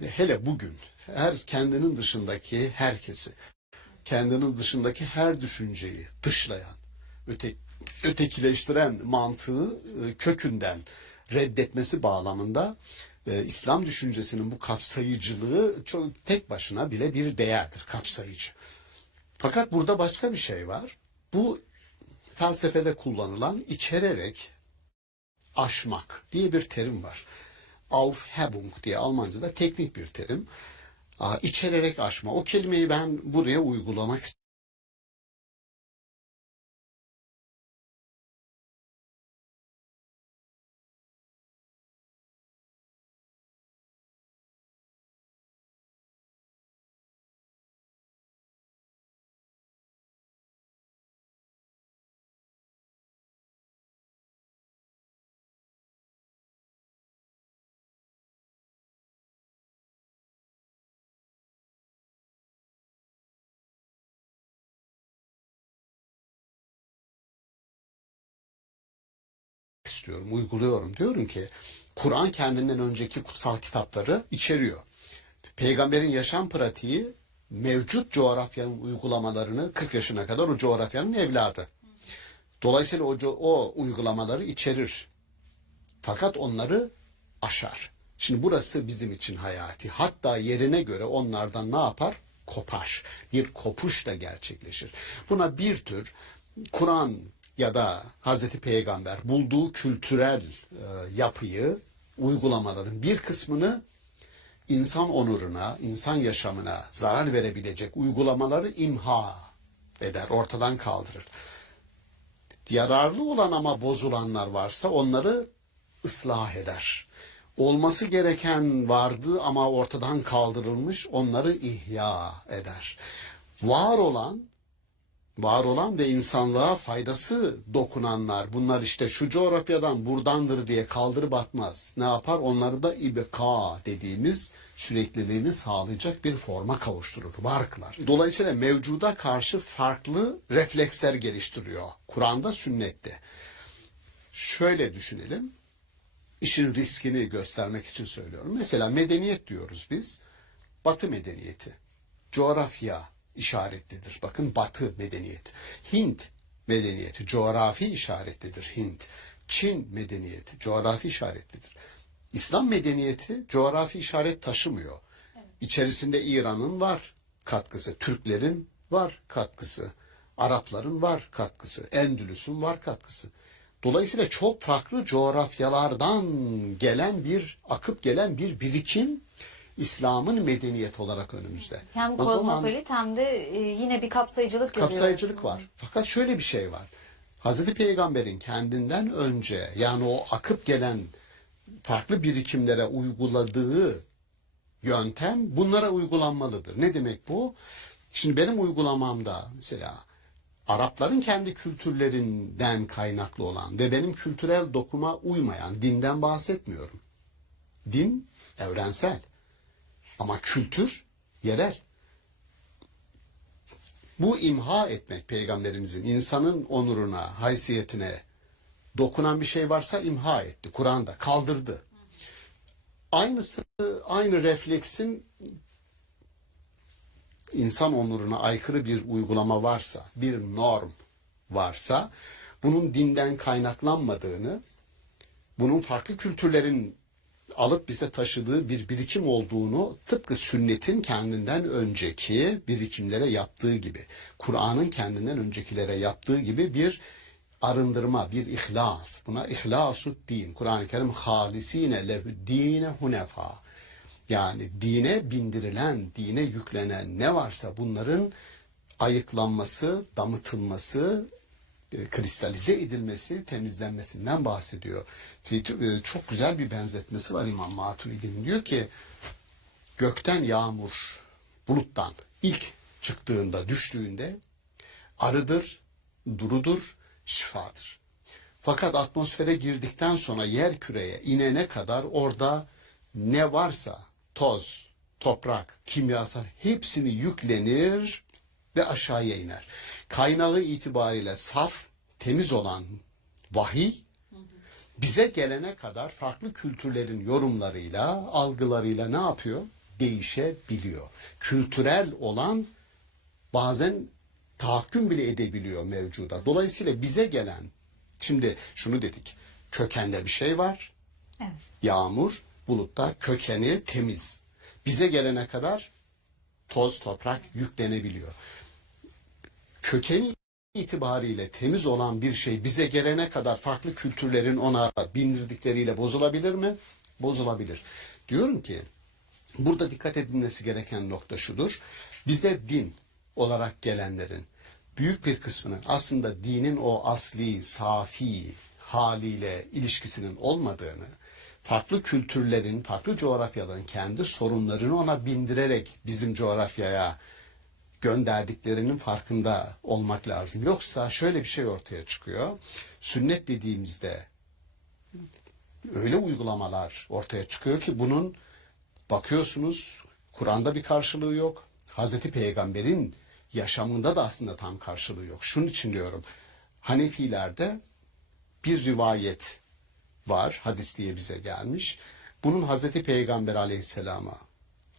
hele bugün her kendinin dışındaki herkesi, kendinin dışındaki her düşünceyi dışlayan, ötekileştiren mantığı kökünden reddetmesi bağlamında İslam düşüncesinin bu kapsayıcılığı çok tek başına bile bir değerdir, kapsayıcı. Fakat burada başka bir şey var. Bu felsefede kullanılan içererek aşmak diye bir terim var. Aufhebung diye Almanca'da teknik bir terim. İçererek aşma. O kelimeyi ben buraya uygulamak istiyorum, uyguluyorum. Diyorum ki Kur'an kendinden önceki kutsal kitapları içeriyor. Peygamberin yaşam pratiği mevcut coğrafyanın uygulamalarını 40 yaşına kadar o coğrafyanın evladı. Dolayısıyla o uygulamaları içerir. Fakat onları aşar. Şimdi burası bizim için hayati. Hatta yerine göre onlardan ne yapar? Kopar. Bir kopuş da gerçekleşir. Buna bir tür Kur'an ya da Hazreti Peygamber bulduğu kültürel yapıyı, uygulamaların bir kısmını insan onuruna, insan yaşamına zarar verebilecek uygulamaları imha eder, ortadan kaldırır. Yararlı olan ama bozulanlar varsa onları ıslah eder. Olması gereken vardı ama ortadan kaldırılmış, onları ihya eder. Var olan ve insanlığa faydası dokunanlar, bunlar işte şu coğrafyadan buradandır diye kaldırıp atmaz. Ne yapar? Onları da ibka dediğimiz sürekliliğini sağlayacak bir forma kavuşturur, var kılar. Dolayısıyla mevcuda karşı farklı refleksler geliştiriyor. Kur'an'da, sünnette. Şöyle düşünelim. İşin riskini göstermek için söylüyorum. Mesela medeniyet diyoruz biz. Batı medeniyeti. Coğrafya işaretlidir. Bakın Batı medeniyeti. Hint medeniyeti coğrafi işaretlidir. Hint. Çin medeniyeti coğrafi işaretlidir. İslam medeniyeti coğrafi işaret taşımıyor. İçerisinde İran'ın var katkısı, Türklerin var katkısı, Arapların var katkısı, Endülüs'ün var katkısı. Dolayısıyla çok farklı coğrafyalardan akıp gelen bir birikim İslam'ın medeniyeti olarak önümüzde. Hem kozmopolit hem de yine bir kapsayıcılık görüyoruz. Kapsayıcılık var. Fakat şöyle bir şey var. Hazreti Peygamber'in kendinden önce, yani o akıp gelen farklı birikimlere uyguladığı yöntem bunlara uygulanmalıdır. Ne demek bu? Şimdi benim uygulamamda mesela Arapların kendi kültürlerinden kaynaklı olan ve benim kültürel dokuma uymayan dinden bahsetmiyorum. Din evrensel ama kültür yerel. Bu imha etmek peygamberimizin insanın onuruna, haysiyetine dokunan bir şey varsa imha etti. Kur'an'da kaldırdı. Aynı refleksin insan onuruna aykırı bir uygulama varsa, bir norm varsa, bunun dinden kaynaklanmadığını, bunun farklı kültürlerin alıp bize taşıdığı bir birikim olduğunu, tıpkı sünnetin kendinden önceki birikimlere yaptığı gibi, Kur'an'ın kendinden öncekilere yaptığı gibi bir arındırma, bir ihlas. Buna ihlasut din. Kur'an-ı Kerim halisine lehüddine hunefa. Yani dine bindirilen, dine yüklenen ne varsa bunların ayıklanması, damıtılması, kristalize edilmesi, temizlenmesinden bahsediyor. Çok güzel bir benzetmesi var İmam Maturidi'nin. Diyor ki gökten yağmur buluttan ilk çıktığında, düştüğünde arıdır, durudur, şifadır. Fakat atmosfere girdikten sonra yer küreye inene kadar orada ne varsa toz, toprak, kimyasal hepsini yüklenir ve aşağıya iner. Kaynağı itibariyle saf, temiz olan vahiy bize gelene kadar farklı kültürlerin yorumlarıyla, algılarıyla ne yapıyor? Değişebiliyor. Kültürel olan bazen tahakküm bile edebiliyor mevcuda. Dolayısıyla bize gelen, şimdi şunu dedik, kökende bir şey var. Evet. Yağmur, bulutta kökeni temiz. Bize gelene kadar toz, toprak yüklenebiliyor. Kökeni itibariyle temiz olan bir şey bize gelene kadar farklı kültürlerin ona bindirdikleriyle bozulabilir mi? Bozulabilir. Diyorum ki burada dikkat edilmesi gereken nokta şudur. Bize din olarak gelenlerin büyük bir kısmının aslında dinin o asli, safi haliyle ilişkisinin olmadığını, farklı kültürlerin, farklı coğrafyaların kendi sorunlarını ona bindirerek bizim coğrafyaya gönderdiklerinin farkında olmak lazım. Yoksa şöyle bir şey ortaya çıkıyor. Sünnet dediğimizde öyle uygulamalar ortaya çıkıyor ki bunun bakıyorsunuz Kur'an'da bir karşılığı yok. Hazreti Peygamber'in yaşamında da aslında tam karşılığı yok. Şunun için diyorum. Hanefilerde bir rivayet var. Hadis diye bize gelmiş. Bunun Hazreti Peygamber Aleyhisselam'a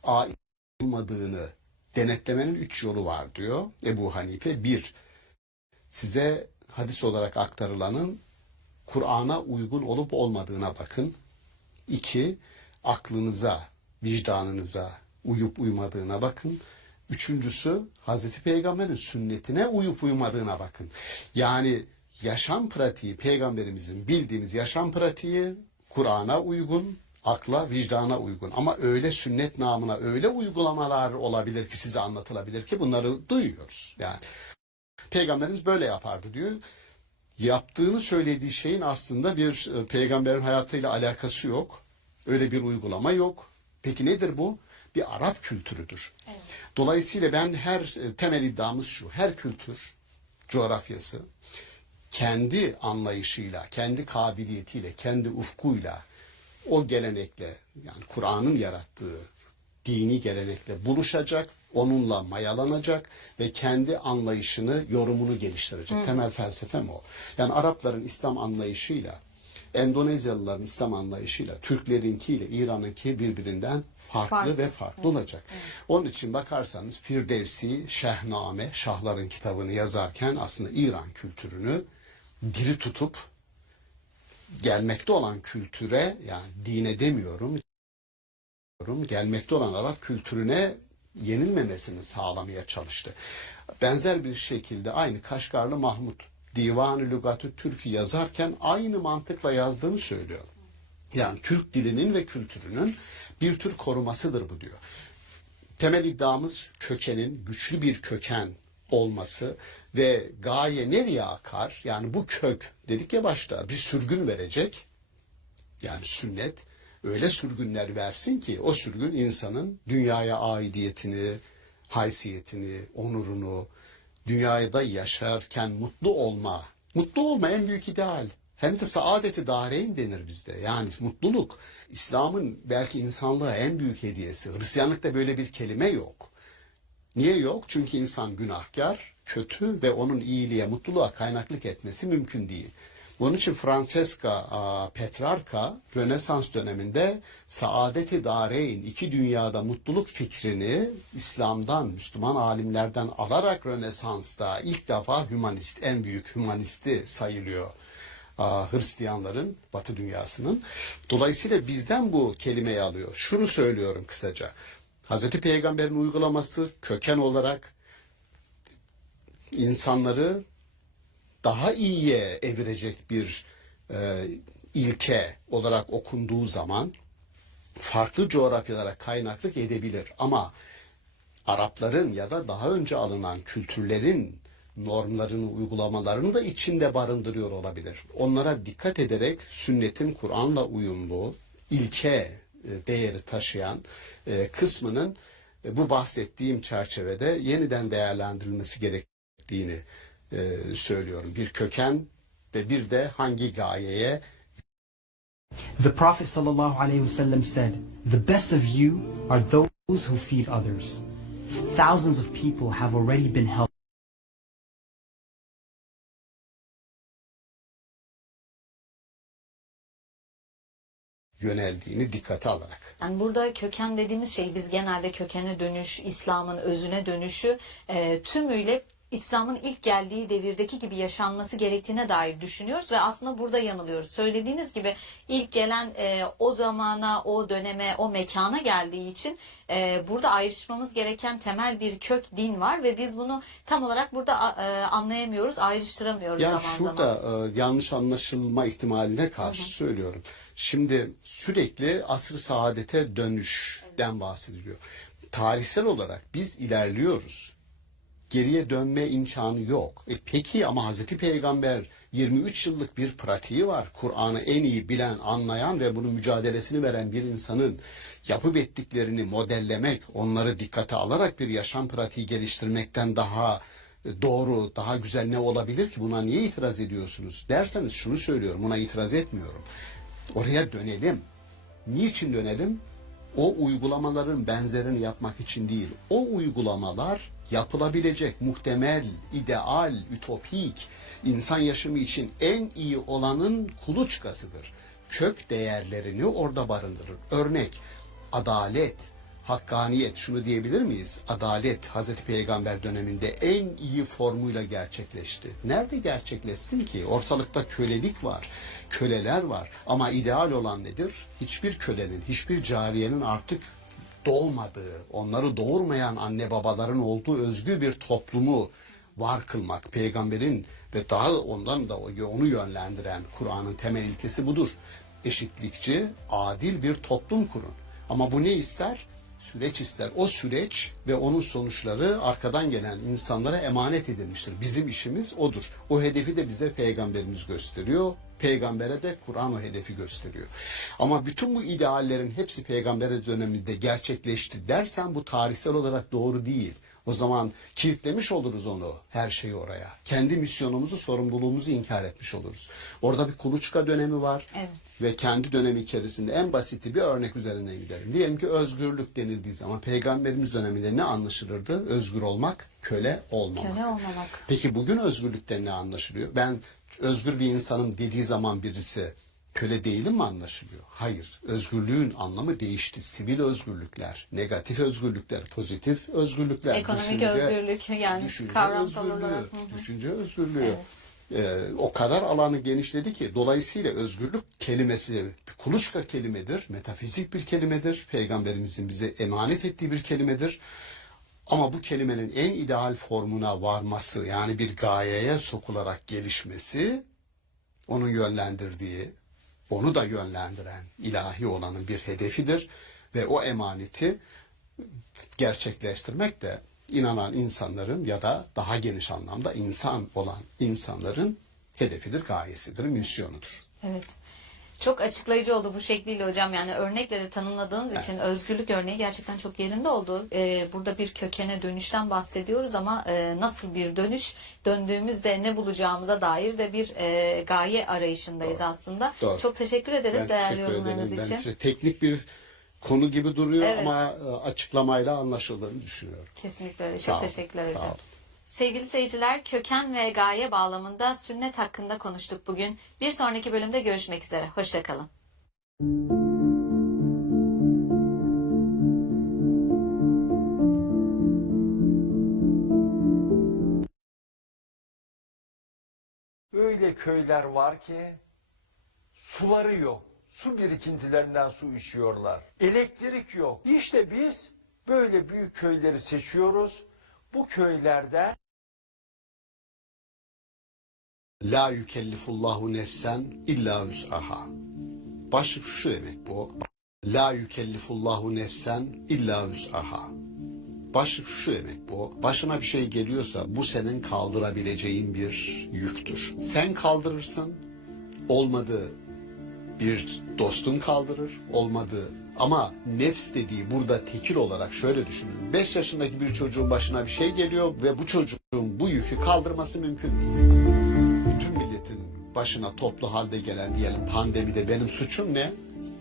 ait olmadığını denetlemenin 3 yolu var diyor Ebu Hanife. 1. Size hadis olarak aktarılanın Kur'an'a uygun olup olmadığına bakın. 2. Aklınıza, vicdanınıza uyup uymadığına bakın. 3.'sü Hazreti Peygamber'in sünnetine uyup uymadığına bakın. Yani yaşam pratiği, Peygamberimizin bildiğimiz yaşam pratiği Kur'an'a uygun, akla, vicdana uygun. Ama öyle sünnet namına öyle uygulamalar olabilir ki size anlatılabilir ki bunları duyuyoruz. Yani Peygamberimiz böyle yapardı diyor. Yaptığını söylediği şeyin aslında bir peygamberin hayatıyla alakası yok. Öyle bir uygulama yok. Peki nedir bu? Bir Arap kültürüdür. Evet. Dolayısıyla ben temel iddiamız şu. Her kültür, coğrafyası kendi anlayışıyla, kendi kabiliyetiyle, kendi ufkuyla o gelenekle, yani Kur'an'ın yarattığı dini gelenekle buluşacak, onunla mayalanacak ve kendi anlayışını, yorumunu geliştirecek. Temel felsefem o. Yani Arapların İslam anlayışıyla, Endonezyalıların İslam anlayışıyla, Türklerinkiyle İran'ınki birbirinden farklı ve farklı olacak. Evet. Onun için bakarsanız Firdevsi, Şehname, Şahların kitabını yazarken aslında İran kültürünü diri tutup gelmekte olan kültüre, yani dine demiyorum, gelmekte olan Arap kültürüne yenilmemesini sağlamaya çalıştı. Benzer bir şekilde aynı Kaşgarlı Mahmud Divan-ı Lügat-ı Türk'ü yazarken aynı mantıkla yazdığını söylüyor. Yani Türk dilinin ve kültürünün bir tür korumasıdır bu diyor. Temel iddiamız kökenin güçlü bir köken olması ve gaye nereye akar? Yani bu kök dedik ya başta bir sürgün verecek. Yani sünnet öyle sürgünler versin ki o sürgün insanın dünyaya aidiyetini, haysiyetini, onurunu, dünyada yaşarken mutlu olma en büyük ideal. Hem de saadeti dareyn denir bizde. Yani mutluluk, İslam'ın belki insanlığa en büyük hediyesi. Hristiyanlıkta böyle bir kelime yok. Niye yok? Çünkü insan günahkar, kötü ve onun iyiliğe, mutluluğa kaynaklık etmesi mümkün değil. Onun için Francesca Petrarca Rönesans döneminde saadeti dareyn, iki dünyada mutluluk fikrini İslam'dan, Müslüman alimlerden alarak Rönesans'ta ilk defa hümanist, en büyük hümanisti sayılıyor. Hristiyanların, Batı dünyasının. Dolayısıyla bizden bu kelimeyi alıyor. Şunu söylüyorum kısaca. Hazreti Peygamber'in uygulaması köken olarak insanları daha iyiye evirecek bir ilke olarak okunduğu zaman farklı coğrafyalara kaynaklık edebilir. Ama Arapların ya da daha önce alınan kültürlerin normlarını, uygulamalarını da içinde barındırıyor olabilir. Onlara dikkat ederek sünnetin Kur'an'la uyumlu, ilke değeri taşıyan kısmının bu bahsettiğim çerçevede yeniden değerlendirilmesi gerektiğini söylüyorum. Bir köken ve bir de hangi gayeye. The Prophet sallallahu alaihi wasallam said, "The best of you are those who feed others." Thousands of people have already been helped. Yöneldiğini dikkate alarak. Yani burada köken dediğimiz şey, biz genelde kökene dönüş, İslam'ın özüne dönüşü tümüyle İslam'ın ilk geldiği devirdeki gibi yaşanması gerektiğine dair düşünüyoruz ve aslında burada yanılıyoruz. Söylediğiniz gibi ilk gelen o zamana, o döneme, o mekana geldiği için burada ayrışmamız gereken temel bir kök din var ve biz bunu tam olarak burada anlayamıyoruz, ayrıştıramıyoruz Yani zaman şurada zaman. yanlış anlaşılma ihtimaline karşı söylüyorum. Şimdi sürekli asr-ı saadete dönüşten bahsediliyor. Tarihsel olarak biz ilerliyoruz. Geriye dönme imkanı yok. Peki ama Hazreti Peygamber 23 yıllık bir pratiği var. Kur'an'ı en iyi bilen, anlayan ve bunun mücadelesini veren bir insanın yapıp ettiklerini modellemek, onları dikkate alarak bir yaşam pratiği geliştirmekten daha doğru, daha güzel ne olabilir ki? Buna niye itiraz ediyorsunuz derseniz şunu söylüyorum, buna itiraz etmiyorum. Oraya dönelim. Niçin dönelim? O uygulamaların benzerini yapmak için değil. O uygulamalar yapılabilecek, muhtemel, ideal, ütopik, insan yaşamı için en iyi olanın kuluçkasıdır. Kök değerlerini orada barındırır. Örnek, adalet, hakkaniyet, şunu diyebilir miyiz? Adalet Hazreti Peygamber döneminde en iyi formuyla gerçekleşti. Nerede gerçekleşsin ki? Ortalıkta kölelik var, köleler var. Ama ideal olan nedir? Hiçbir kölenin, hiçbir cariyenin artık doğmadığı, onları doğurmayan anne babaların olduğu özgür bir toplumu var kılmak. Peygamberin ve daha ondan da onu yönlendiren Kur'an'ın temel ilkesi budur. Eşitlikçi, adil bir toplum kurun. Ama bu ne ister? Süreç ister. O süreç ve onun sonuçları arkadan gelen insanlara emanet edilmiştir. Bizim işimiz odur. O hedefi de bize Peygamberimiz gösteriyor. Peygambere de Kur'an o hedefi gösteriyor. Ama bütün bu ideallerin hepsi Peygamber döneminde gerçekleşti dersen bu tarihsel olarak doğru değil. O zaman kilitlemiş oluruz onu, her şeyi oraya. Kendi misyonumuzu, sorumluluğumuzu inkar etmiş oluruz. Orada bir kuluçka dönemi var. Evet. Ve kendi dönemi içerisinde en basiti bir örnek üzerinden gidelim. Diyelim ki özgürlük denildiği zaman Peygamberimiz döneminde ne anlaşılırdı? Özgür olmak, köle olmamak. Köle olmamak. Peki bugün özgürlükten ne anlaşılıyor? Ben özgür bir insanım dediği zaman birisi köle değilim mi anlaşılıyor? Hayır. Özgürlüğün anlamı değişti. Sivil özgürlükler, negatif özgürlükler, pozitif özgürlükler, Ekonomik özgürlük, yani düşünce kavramsal özgürlüğü, olarak. Hı hı. düşünce özgürlüğü. Evet. O kadar alanı genişledi ki dolayısıyla özgürlük kelimesi bir kuluçka kelimedir, metafizik bir kelimedir, Peygamberimizin bize emanet ettiği bir kelimedir. Ama bu kelimenin en ideal formuna varması, yani bir gayeye sokularak gelişmesi, onun yönlendirdiği, onu da yönlendiren ilahi olanın bir hedefidir ve o emaneti gerçekleştirmek de inanan insanların ya da daha geniş anlamda insan olan insanların hedefidir, gayesidir, misyonudur. Evet. Çok açıklayıcı oldu bu şekliyle hocam. Yani örnekle de tanımladığınız için özgürlük örneği gerçekten çok yerinde oldu. Burada bir kökene dönüşten bahsediyoruz ama nasıl bir dönüş, döndüğümüzde ne bulacağımıza dair de bir gaye arayışındayız aslında. Doğru. Çok teşekkür ederiz Ben değerli teşekkür yorumlarınız ederim. için. Ben teknik bir konu gibi duruyor Evet. ama açıklamayla anlaşıldığını düşünüyorum. Kesinlikle öyle. Sağ Çok olun, teşekkürler sağ hocam. olun. Sevgili seyirciler, köken ve gaye bağlamında sünnet hakkında konuştuk bugün. Bir sonraki bölümde görüşmek üzere. Hoşçakalın. Öyle köyler var ki suları yok. Su birikintilerinden su içiyorlar. Elektrik yok. İşte biz böyle büyük köyleri seçiyoruz. Bu köylerde La yükellifullahu nefsen illa vüs'aha. Başlık şu demek bu. La yükellifullahu nefsen illa vüs'aha. Şu demek bu. Başına bir şey geliyorsa bu senin kaldırabileceğin bir yüktür. Sen kaldırırsın. Olmadı bir dostun kaldırır. Olmadı. Ama nefs dediği burada tekil olarak şöyle düşünün. 5 yaşındaki bir çocuğun başına bir şey geliyor ve bu çocuğun bu yükü kaldırması mümkün değil. Bütün milletin başına toplu halde gelen diyelim pandemide benim suçum ne?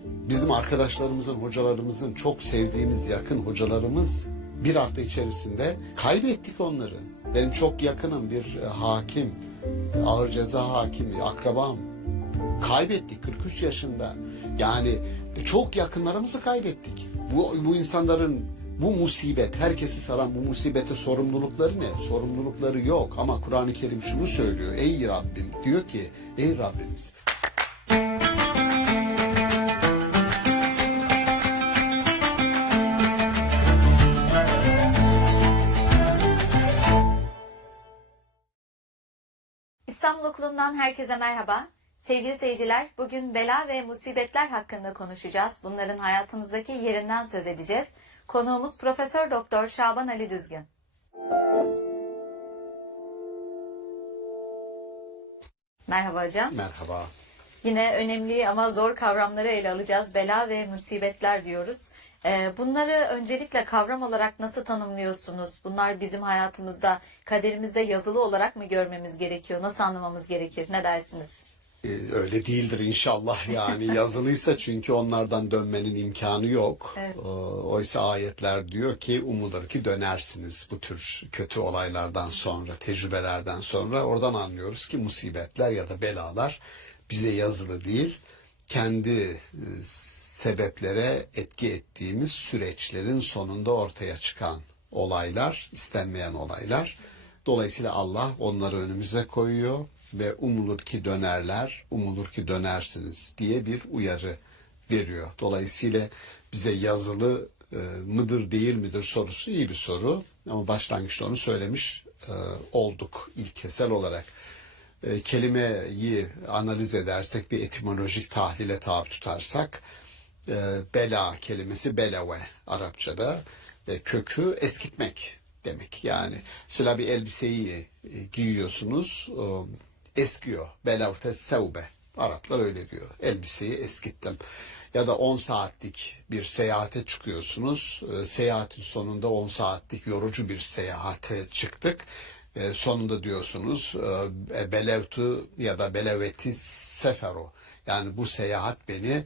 Bizim arkadaşlarımızın, hocalarımızın, çok sevdiğimiz yakın hocalarımız bir hafta içerisinde kaybettik onları. Benim çok yakınım bir hakim, ağır ceza hakimi, akrabam. Kaybettik 43 yaşında. Yani çok yakınlarımızı kaybettik. Bu insanların bu musibet, herkesi saran bu musibete sorumlulukları ne? Sorumlulukları yok ama Kur'an-ı Kerim şunu söylüyor. Ey Rabbim, diyor ki ey Rabbimiz. İstanbul Okulu'ndan herkese merhaba. Sevgili seyirciler, bugün bela ve musibetler hakkında konuşacağız. Bunların hayatımızdaki yerinden söz edeceğiz. Konuğumuz Profesör Doktor Şaban Ali Düzgün. Merhaba hocam. Merhaba. Yine önemli ama zor kavramları ele alacağız. Bela ve musibetler diyoruz. Bunları öncelikle kavram olarak nasıl tanımlıyorsunuz? Bunlar bizim hayatımızda, kaderimizde yazılı olarak mı görmemiz gerekiyor? Nasıl anlamamız gerekir? Ne dersiniz? Öyle değildir inşallah yani yazılıysa çünkü onlardan dönmenin imkanı yok. Evet. Oysa ayetler diyor ki umulur ki dönersiniz bu tür kötü olaylardan sonra, tecrübelerden sonra. Oradan anlıyoruz ki musibetler ya da belalar bize yazılı değil, kendi sebeplere etki ettiğimiz süreçlerin sonunda ortaya çıkan olaylar, istenmeyen olaylar. Dolayısıyla Allah onları önümüze koyuyor ve umulur ki dönerler, umulur ki dönersiniz diye bir uyarı veriyor. Dolayısıyla bize yazılı mıdır değil midir sorusu iyi bir soru. Ama başlangıçta onu söylemiş olduk ilkesel olarak. Kelimeyi analiz edersek, bir etimolojik tahlile tabi tutarsak, bela kelimesi beleve Arapçada kökü eskitmek demek. Yani mesela bir elbiseyi giyiyorsunuz, eskiyor. Belavte sevbe. Araplar öyle diyor. Elbiseyi eskittim. Ya da 10 saatlik bir seyahate çıkıyorsunuz. Seyahatin sonunda 10 saatlik yorucu bir seyahate çıktık. Sonunda diyorsunuz belevtu ya da beleveti sefero. Yani bu seyahat beni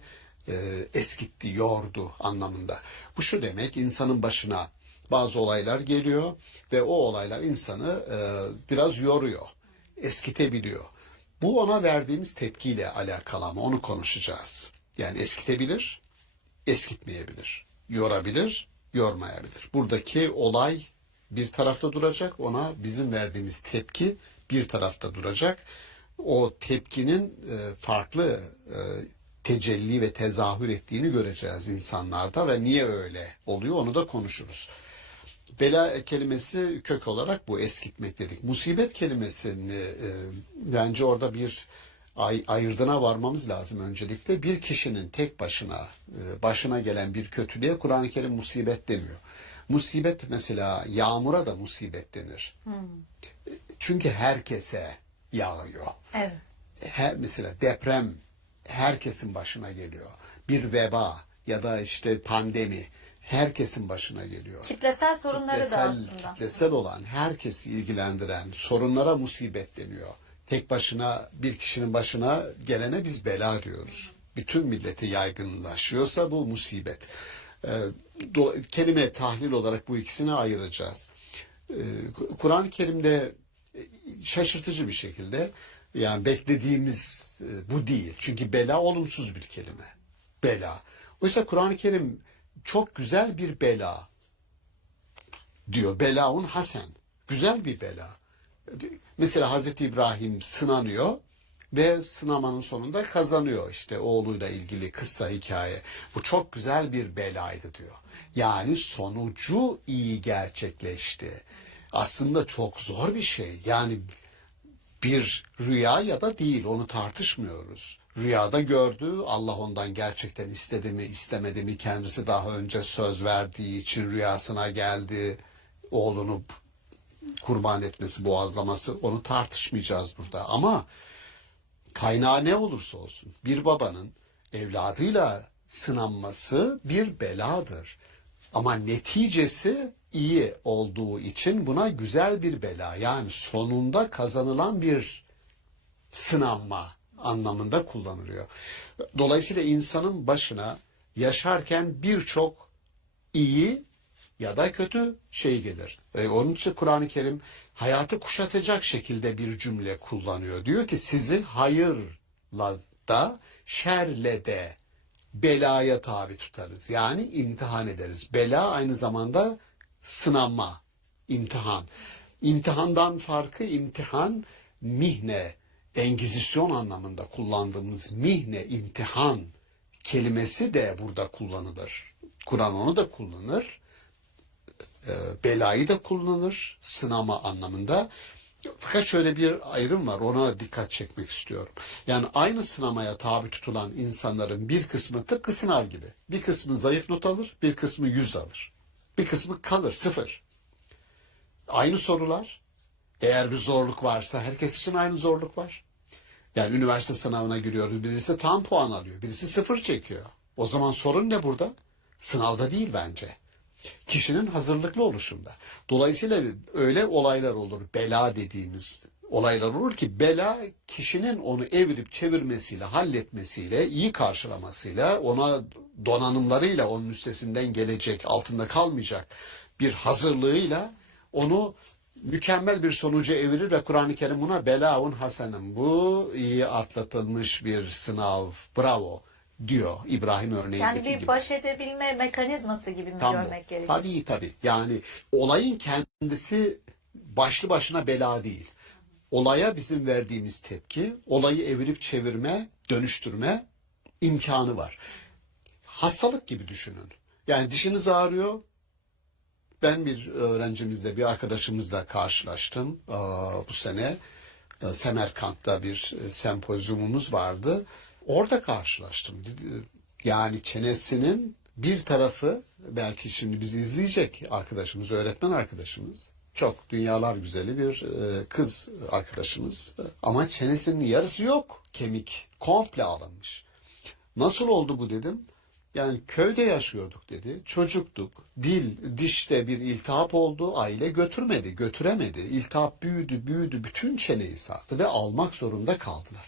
eskitti, yordu anlamında. Bu şu demek, insanın başına bazı olaylar geliyor ve o olaylar insanı biraz yoruyor, eskitebiliyor. Bu ona verdiğimiz tepkiyle alakalı ama onu konuşacağız. Yani eskitebilir, eskitmeyebilir, yorabilir, yormayabilir. Buradaki olay bir tarafta duracak, ona bizim verdiğimiz tepki bir tarafta duracak. O tepkinin farklı tecelli ve tezahür ettiğini göreceğiz insanlarda ve niye öyle oluyor onu da konuşuruz. Bela kelimesi kök olarak bu eskitmek dedik. Musibet kelimesini bence orada bir ayırdına varmamız lazım öncelikle. Bir kişinin tek başına gelen bir kötülüğe Kur'an-ı Kerim musibet demiyor. Musibet mesela yağmura da musibet denir. Çünkü herkese yağıyor. Evet. Mesela deprem herkesin başına geliyor. Bir veba ya da işte pandemi herkesin başına geliyor. Kitlesel sorunları da aslında. Kitlesel olan, herkesi ilgilendiren sorunlara musibet deniyor. Tek başına bir kişinin başına gelene biz bela diyoruz. Bütün millete yaygınlaşıyorsa bu musibet. Kelime tahlil olarak bu ikisini ayıracağız. Kur'an-ı Kerim'de şaşırtıcı bir şekilde yani beklediğimiz bu değil. Çünkü bela olumsuz bir kelime. Bela. Oysa Kur'an-ı Kerim çok güzel bir bela diyor. Belaun hasen. Güzel bir bela. Mesela Hazreti İbrahim sınanıyor ve sınamanın sonunda kazanıyor işte oğluyla ilgili kıssa hikaye. Bu çok güzel bir belaydı diyor. Yani sonucu iyi gerçekleşti. Aslında çok zor bir şey. Yani bir rüya ya da değil onu tartışmıyoruz. Rüyada gördü, Allah ondan gerçekten istedi mi istemedi mi, kendisi daha önce söz verdiği için rüyasına geldi. oğlunu kurban etmesi, boğazlaması, onu tartışmayacağız burada. Ama kaynağı ne olursa olsun bir babanın evladıyla sınanması bir beladır. Ama neticesi iyi olduğu için buna güzel bir bela, yani sonunda kazanılan bir sınanma anlamında kullanılıyor. Dolayısıyla insanın başına yaşarken birçok iyi ya da kötü şey gelir. Onun için Kur'an-ı Kerim hayatı kuşatacak şekilde bir cümle kullanıyor. Diyor ki sizi hayırla da şerle de belaya tabi tutarız. Yani imtihan ederiz. Bela aynı zamanda sınanma, imtihan. İmtihandan farkı imtihan, mihne, engizisyon anlamında kullandığımız mihne, imtihan kelimesi de burada kullanılır. Kur'an onu da kullanır. Belayı da kullanır sınama anlamında. Fakat şöyle bir ayrım var, ona dikkat çekmek istiyorum. Yani aynı sınamaya tabi tutulan insanların bir kısmı tıpkı sınav gibi. Bir kısmı zayıf not alır, bir kısmı 100 alır. Bir kısmı kalır, 0. Aynı sorular. Eğer bir zorluk varsa herkes için aynı zorluk var. Yani üniversite sınavına giriyoruz, birisi tam puan alıyor, birisi 0 çekiyor. O zaman sorun ne burada? Sınavda değil bence. Kişinin hazırlıklı oluşunda. Dolayısıyla öyle olaylar olur, bela dediğimiz olaylar olur ki bela kişinin onu evirip çevirmesiyle, halletmesiyle, iyi karşılamasıyla, ona donanımlarıyla onun üstesinden gelecek, altında kalmayacak bir hazırlığıyla onu mükemmel bir sonuca evirir ve Kur'an-ı Kerim buna belaun hasenem, bu iyi atlatılmış bir sınav, bravo diyor İbrahim örneğindeki Yani bir gibi. baş edebilme mekanizması gibi mi Tam görmek bu. gerekiyor? Tabii. Yani olayın kendisi başlı başına bela değil. Olaya bizim verdiğimiz tepki, olayı evirip çevirme, dönüştürme imkanı var. Hastalık gibi düşünün. Yani dişiniz ağrıyor. Ben bir öğrencimizle, bir arkadaşımızla karşılaştım bu sene. Semerkant'ta bir sempozyumumuz vardı. Orada karşılaştım. Yani çenesinin bir tarafı, belki şimdi bizi izleyecek arkadaşımız, öğretmen arkadaşımız. Çok dünyalar güzeli bir kız arkadaşımız. Ama çenesinin yarısı yok. Kemik komple alınmış. Nasıl oldu bu dedim. Yani köyde yaşıyorduk dedi. Çocuktuk. Dişte bir iltihap oldu. Aile götüremedi. İltihap büyüdü. Bütün çeneyi sardı ve almak zorunda kaldılar.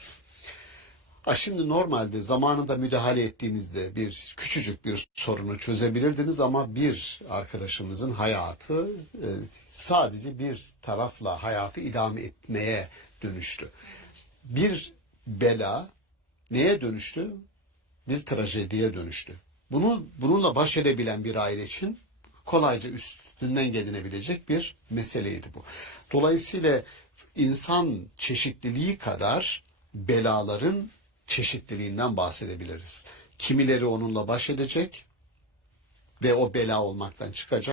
Şimdi normalde zamanında müdahale ettiğinizde küçücük bir sorunu çözebilirdiniz ama bir arkadaşımızın hayatı sadece bir tarafla hayatı idame etmeye dönüştü. Bir bela neye dönüştü? Bir trajediye dönüştü. Bununla baş edebilen bir aile için kolayca üstünden gelinebilecek bir meseleydi bu. Dolayısıyla insan çeşitliliği kadar belaların çeşitliliğinden bahsedebiliriz. Kimileri onunla baş edecek ve o bela olmaktan çıkacak.